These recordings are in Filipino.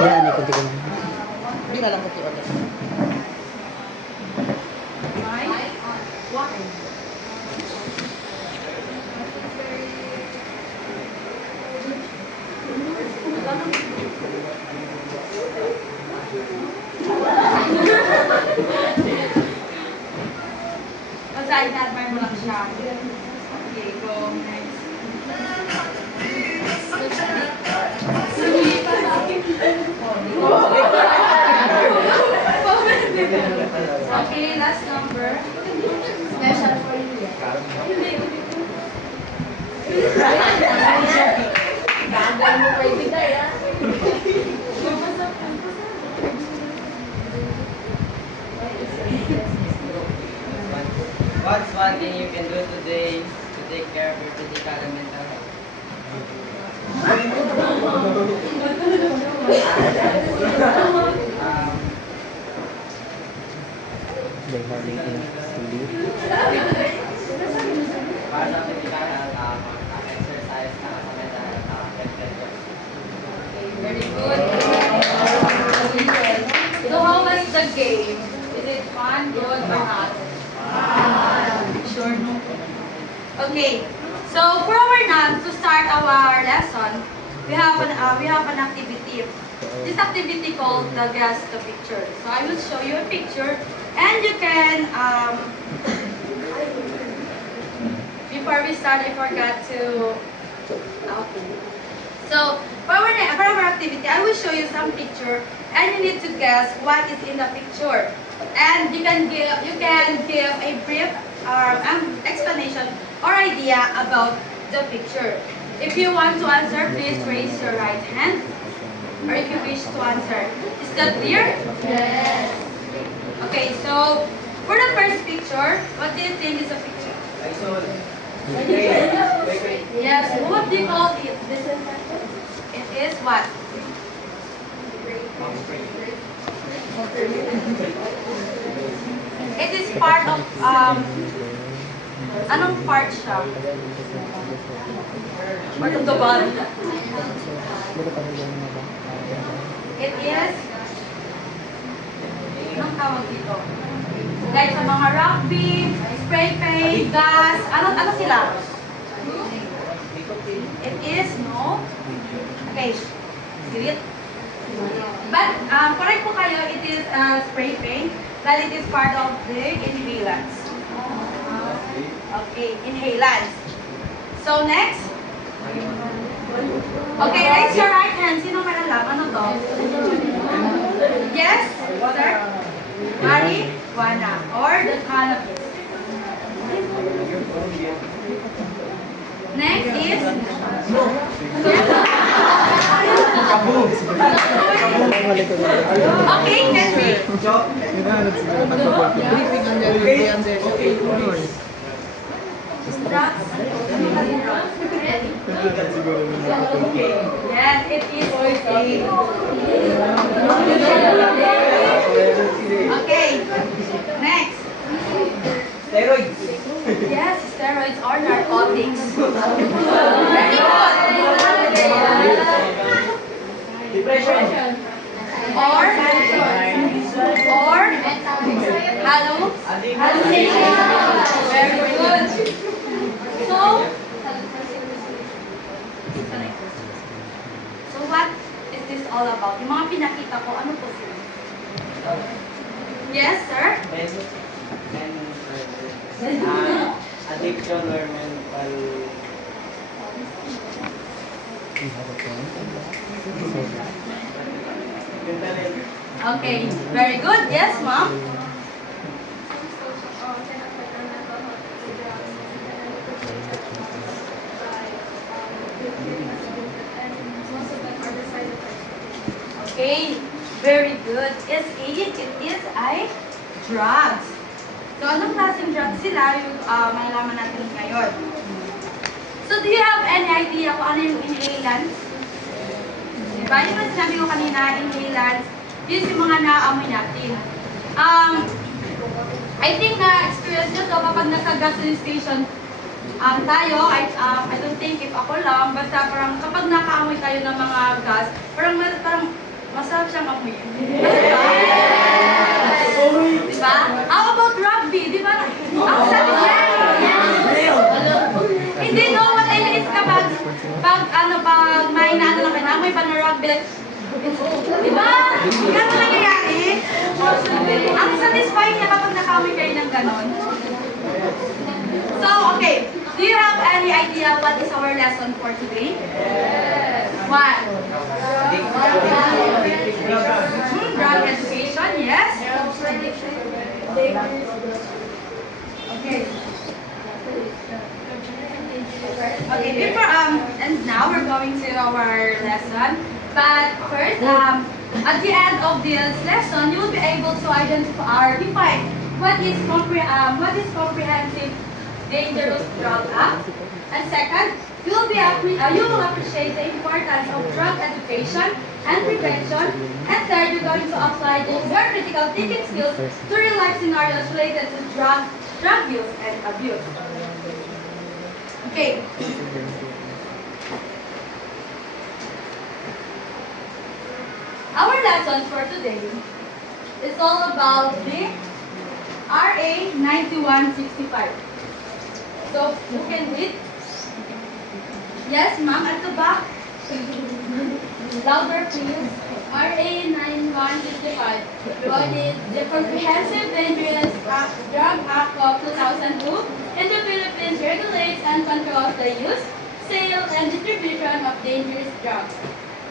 Yan, ikunti ko lang. Hindi na lang kunti ulit. Basta in-admire mo lang siya. Okay, go next. Okay, last number. Special for you. Gagawin mo pa ibigay, ah. What's one thing you can do today to take care of your physical and mental health? They're having enough sleep. Para sa physical health, exercise, sa mental health, Very good. So how was the game? Is it fun, good, or not? Sure, no? Okay. So for our now, to start our lesson, we have an activity. This activity called the guess the picture. So I will show you a picture, and you can before we start, I forgot to. Okay. So for our activity, I will show you some picture, and you need to guess what is in the picture. And you can give a brief explanation or idea about the picture. If you want to answer, please raise your right hand. Or if you wish to answer. Is that clear? Yes. Okay, so for the first picture, what do you think is a picture? I saw it. Yes, what do you call it? It is what? It is part of, anong part siya? Part of the body. It is, anong tawag dito? Like sa mga rugby, spray paint, gas, ano sila? It is, no? Okay, great. But, correct po kayo, it is spray paint, dahil it is part of the inhalants. Okay, inhalants. So, next. Okay, raise your right hand. Sino may alam? Ano to? Yes, sir? Marijuana or the cannabis. Next is okay, can we? Yes, it is okay. Okay, next. Steroids. Yes, steroids or narcotics. Very good. Depression. Or hallucination. Very good. So what is this all about? Yung mga pinakita ko, ano po sila? Yes, sir? Addiction or mental. Okay, very good. Yes, ma'am? Okay, very good. It is a drugs. So, anong klaseng drugs sila yung malalaman natin ngayon. So, do you have any idea kung ano yung inhalants? Diba? Yung mga sinabi ko kanina, inhalants, yun yung mga naamoy natin. I think na-experience nyo to kapag nasa gasoline station tayo, I don't think if ako lang, basta parang kapag nakaamoy tayo ng mga gas, parang masarap siyang amoy. Diba? How about rugby? Diba? Ang satisfying. Hindi no, what I mean is kapag may naano lang kayo, naamoy pa na rugby, like, diba? Ganun nangyayari. Ang satisfying niya kapag nakaamoy kayo ng ganon. So, okay. Do you have any idea what is our lesson for today? What? Drug education, yes? Okay. Okay, before, and now we're going to our lesson. But first, at the end of this lesson, you will be able to identify or define what is comprehensive dangerous drug act. And second, you will appreciate the importance of drug education and prevention. And third, you're going to apply your critical thinking skills to real life scenarios related to drug use and abuse. Okay. Our lesson for today is all about the RA 9165. So, you can read. Yes, ma'am, at the back. Louder, please. RA 9155 provided the Comprehensive Dangerous Drug Act of 2002 in the Philippines regulates and controls the use, sale, and distribution of dangerous drugs,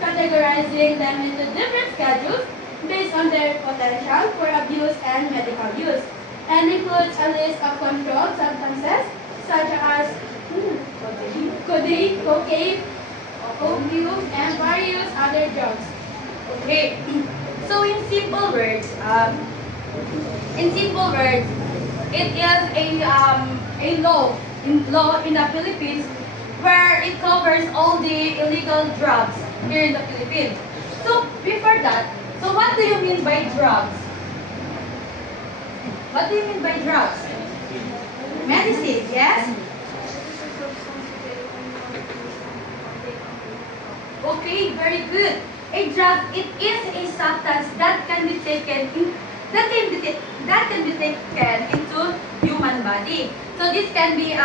categorizing them into different schedules based on their potential for abuse and medical use, and includes a list of controlled substances such as codeine, cocaine, opium, and various other drugs. Okay. So in simple words, it is a law in the Philippines where it covers all the illegal drugs here in the Philippines. So before that, so what do you mean by drugs? What do you mean by drugs? Medicine, yes? Okay, very good. A drug, it is a substance that can be taken into human body. So this can be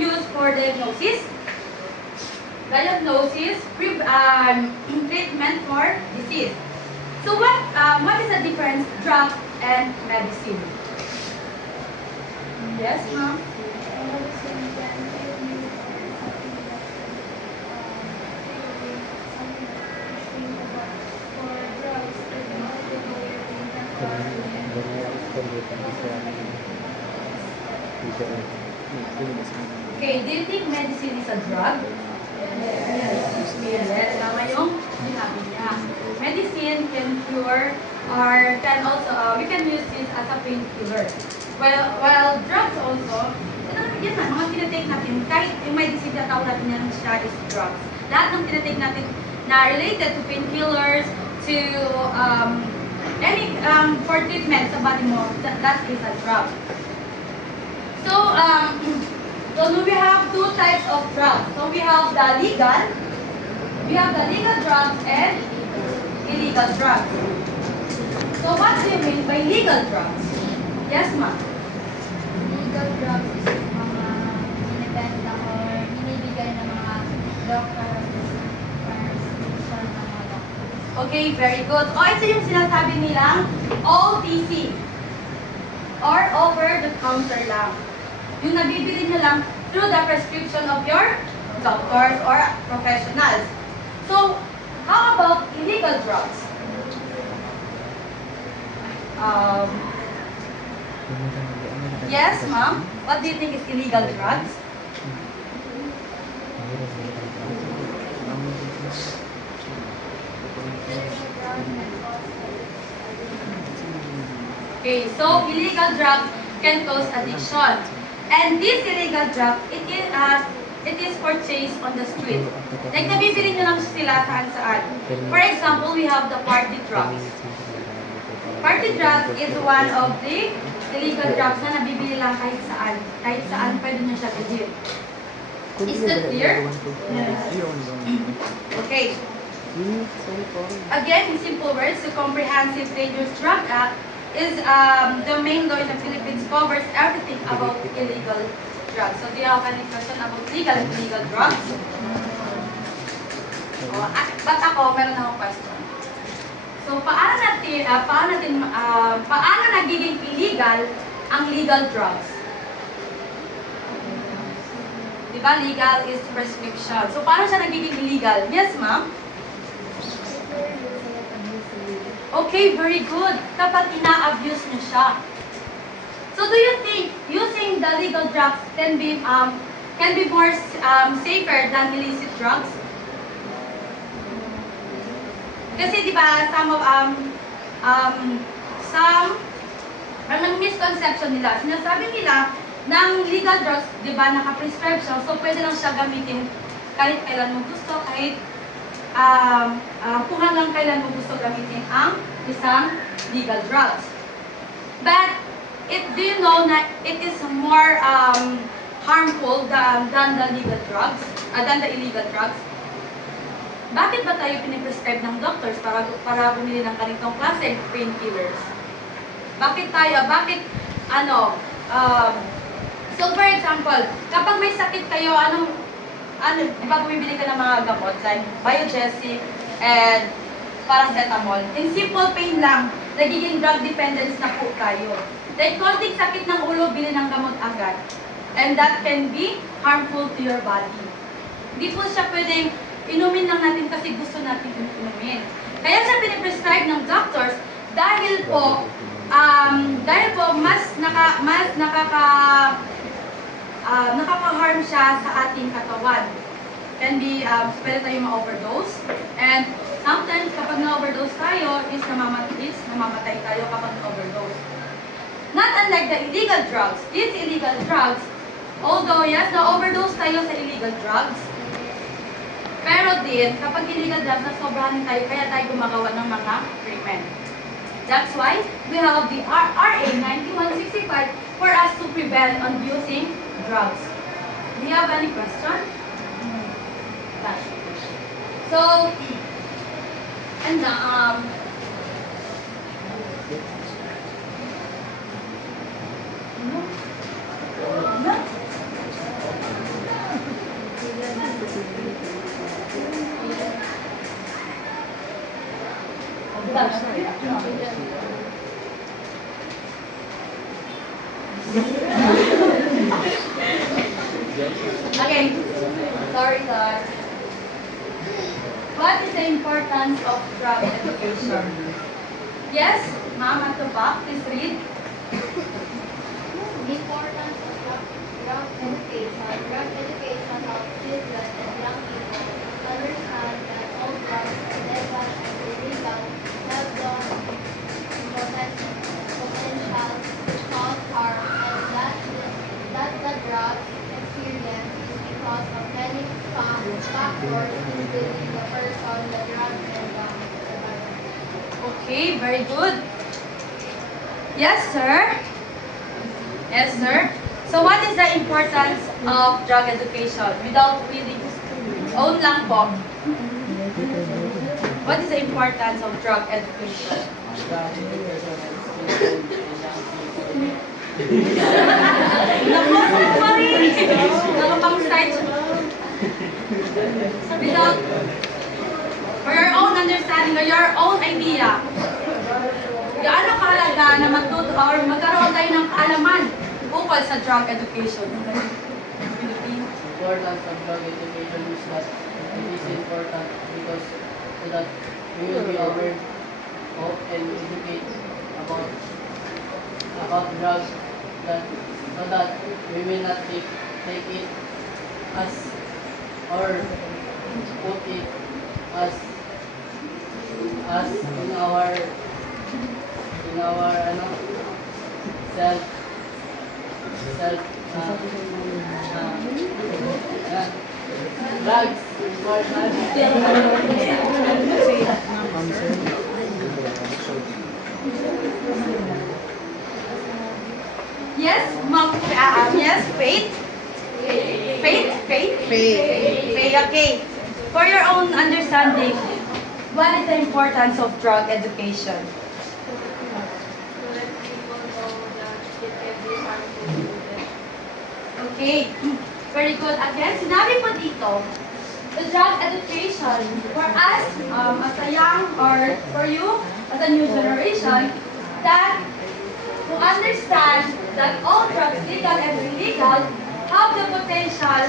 used for diagnosis, treatment for disease. So what is the difference drug and medicine? Yes, ma'am. Okay, do you think medicine is a drug? Yes, tama yung sinabi niya. Medicine can cure or can also, we can use this as a painkiller. While drugs also, yun na, mga tinatake natin, kahit yung medicine na tawag natin yan siya is drugs. Lahat ng tinatake natin na related to painkillers, to any for treatment sa body mo, that is a drug. So, so we have two types of drugs. So we have the legal drugs and illegal drugs. So what do you mean by legal drugs? Yes, ma'am. Legal drugs is yung mga binibenta or binibigay ng mga doctors, prescription ng mga doctors. Okay, very good. O, ito yung sinasabi nilang OTC or over-the-counter lang. Yung nabibili nyo lang through the prescription of your doctors or professionals. So, how about illegal drugs? Yes, ma'am? What do you think is illegal drugs? Okay, so illegal drugs can cause addiction. And this illegal drug, it is purchased on the street. Like, nabibili nyo lang sila saan. For example, we have the party drugs. Party drugs is one of the illegal drugs na nabibili lang kahit saan. Kahit saan, pwede nyo siya bilhin. Is that clear? Okay. Again, in simple words, the Comprehensive Dangerous Drug Act is the main law in the Philippines, covers everything about illegal drugs. So, do you have any question about legal and illegal drugs? But ako, meron akong question. So, paano nagiging illegal ang legal drugs? Diba, legal is prescription. So, paano siya nagiging illegal? Yes, ma'am? Okay, very good. Kapag ina-abuse niyo siya. So, do you think using the legal drugs can be more safer than illicit drugs? Kasi di ba ang misconception nila, sinasabi nila ng legal drugs, di ba, naka-prescribe siya, so pwede lang siya gamitin kahit kailan mo gusto, kahit kung hanggang kailan mo gusto gamitin ang isang legal drugs. But do you know na it is more harmful than the legal drugs, than the illegal drugs? Bakit ba tayo piniprescribe ng doctors para bumili ng ganitong klase painkillers? So for example, kapag may sakit kayo, di ba bumibili ka ng mga gamot like Biogesic and paracetamol. In simple pain lang, nagiging drug dependence na po tayo. Like konting sakit ng ulo, bili ng gamot agad. And that can be harmful to your body. Hindi po siya pwedeng inumin lang natin kasi gusto natin inumin. Kaya siya piniprescribe ng doctors dahil po mas nakaka-harm siya sa ating katawan. Can be pwede tayo ma-overdose, and sometimes kapag na-overdose tayo is namamatay tayo kapag na-overdose. Not unlike the illegal drugs. These illegal drugs, although yes, na-overdose tayo sa illegal drugs, pero din, kapag illegal drugs, nasobrahan tayo, kaya tayo gumagawa ng mga treatment. That's why we have the RA 9165 for us to prevent on using drugs. Do you have any question? So, and okay, sorry. What is the importance of drug education? Yes, ma'am, at the back, please read. The importance of drug education. Drug education helps children and young people understand that all drugs, legal and illegal, have the potential to cause harm, and that the drug experience is because of many factors, including the person, the drug, and the environment. Okay, very good. Yes, sir. Yes, sir. So what is the importance of drug education? Without reading, own lang po. What is the importance of drug education? Without, for your own understanding or your own idea, gaano kahalaga na matuto or magkaroon tayo ng kaalaman ukol sa drug education? Importance of drug education is that it is important because so that we will be aware of and educate about drugs, so that we will not take it as or put it as in our self drugs Yes, ma'am. Yes, wait. Faith? Faith? Faith. Faith, okay. For your own understanding, what is the importance of drug education? Okay, very good. Again, sinabi po dito, the drug education for us as a young or for you as a new generation, that to understand that all drugs, legal and illegal, have the potential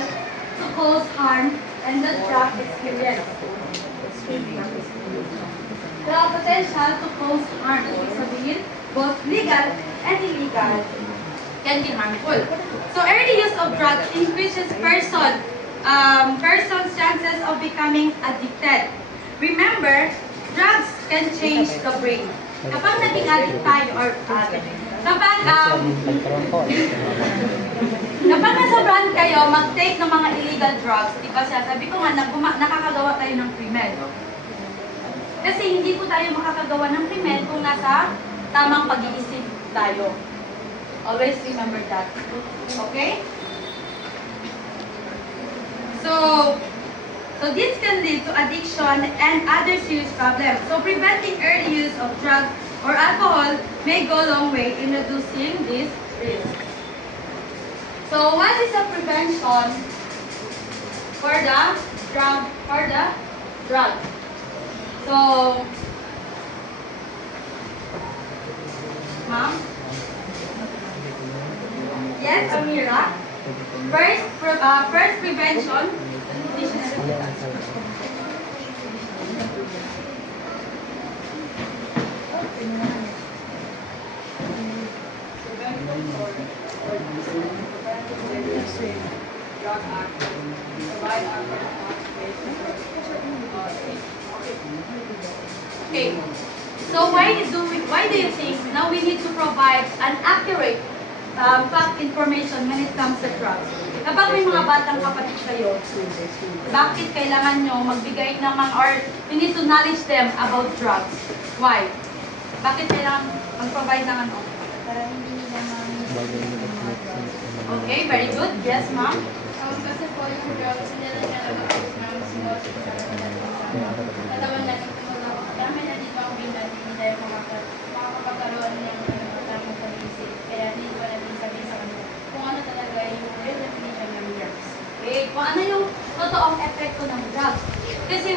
to cause harm and the drug experience. The potential to cause harm, ibig sabihin, both legal and illegal can be harmful. So early use of drugs increases person's chances of becoming addicted. Remember, drugs can change the brain. Kapag naging addict tayo or kapag nasobrahan kayo mag-take ng mga illegal drugs, di ba sabi ko nga nakakagawa tayo ng krimen. Kasi hindi po tayo makakagawa ng krimen kung nasa tamang pag-iisip tayo. Always remember that. Okay? So this can lead to addiction and other serious problems. So preventing early use of drugs or alcohol may go a long way in reducing this risk. So what is the prevention for the drug? So, ma'am? Yes, Amira. First prevention. Okay. So why do you think now we need to provide an accurate fact information when it comes to drugs? Kapag may mga batang kapatid kayo, bakit kailangan nyo magbigay ng mga, or you need to knowledge them about drugs? Why? Bakit kailangan mag-provide ng ano? Para hindi nila Okay, very good. Yes, ma'am? kasi po yung drugs, hindi na nila mag-cause ng small katawan natin. Dami na dito ang brain natin, hindi tayo makakapagkaroon ng tamang pag-isip. Kaya hindi ko natin sabihin sa kanila kung ano talaga yung real definition ng drugs. Okay, kung ano yung totoong epekto ng drugs. Kasi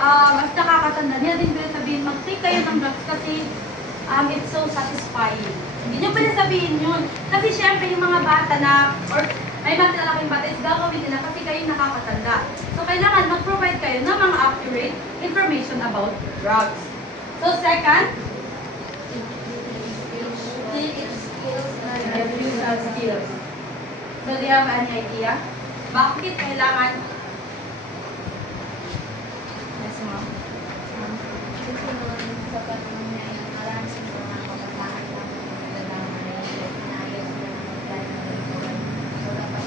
mas nakakatanda niya din pwede sabihin, mag-take kayo ng drugs kasi it's so satisfying. Hindi nyo pwede sabihin yun. Kasi syempre yung mga bata na, or may mga talaking bata is gagawin nila kasi kayo nakakatanda. So kailangan mag-provide kayo ng mga accurate information about drugs. So second, skills. So do you have any idea? Bakit kailangan? Yes, ma'am. Kasi naman sapat naman yan, marami sa mga kabataan lang nagdadamay, inayos lang ang pagdadamay. So dapat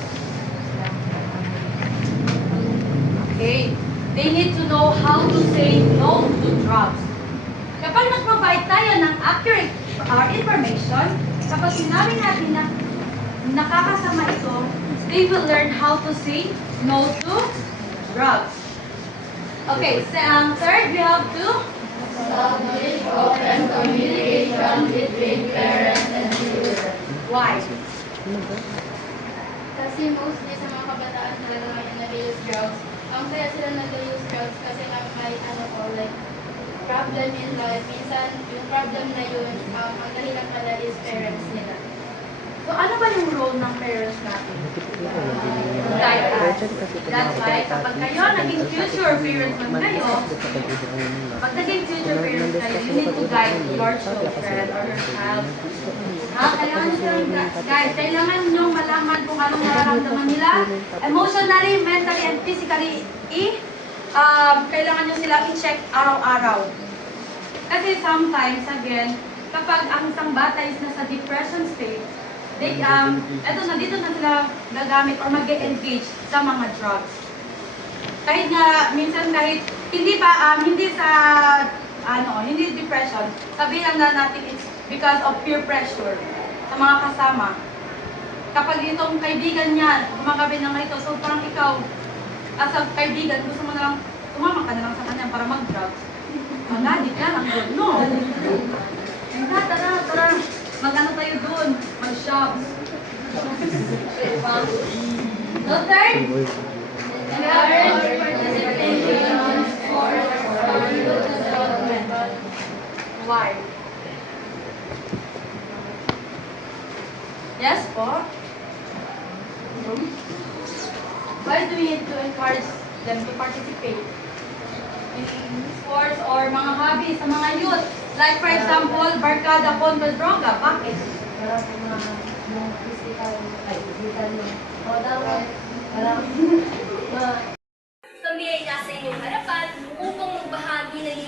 Okay. They need to know how to say no to drugs. Kapag nag-provide tayo ng accurate information, kapag sinabi natin na nakakasama ito, they will learn how to say no to drugs. Okay, so third, we have to establish open communication between parents and children. why? Kasi mostly sa mga kabataan talaga ngayon nag-use drugs, ang kaya sila nag-use drugs kasi nga may like problem in life. Minsan yung problem na yun, ang dahilan pala is parents nila. So ano ba yung role ng parents natin? Guide us. That's why kapag kayo naging future parents man kayo, pag naging future parents kayo, you need to guide your children or your child. Kailangan nyo silang guide. Kailangan nyo malaman kung anong nararamdaman nila emotionally, mentally, and physically. Kailangan nyo silang i-check araw-araw. Kasi sometimes, again, kapag ang isang bata is nasa depression state, dito na sila gagamit or mag-engage sa mga drugs. Kahit nga, minsan kahit hindi depression, sabihin lang na natin it's because of peer pressure sa mga kasama. kapag itong kaibigan niya, gumagabi ng ito, so parang ikaw, as a kaibigan, gusto mo na lang, tumama ka na lang sa kanya para mag-drugs. Mag-addict ka lang doon, no? Tara. Mag-ano tayo doon? Mag-shop. No, third? Why? Yes po? Why do we need to encourage them to participate in sports or mga hobbies sa mga youth? Like for example, barkada kontra droga. Bakit? Para sa mga physical, o dapat, para Kami ay nasa inyong harapan upang magbahagi ng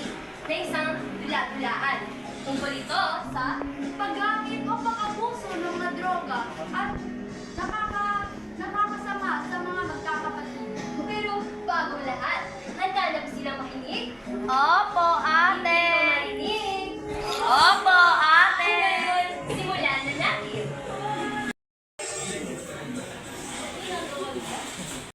isang dula-dulaan. Tungkol ito sa paggamit o pag-abuso ng mga droga at nakakasama sa mga magkakapatid.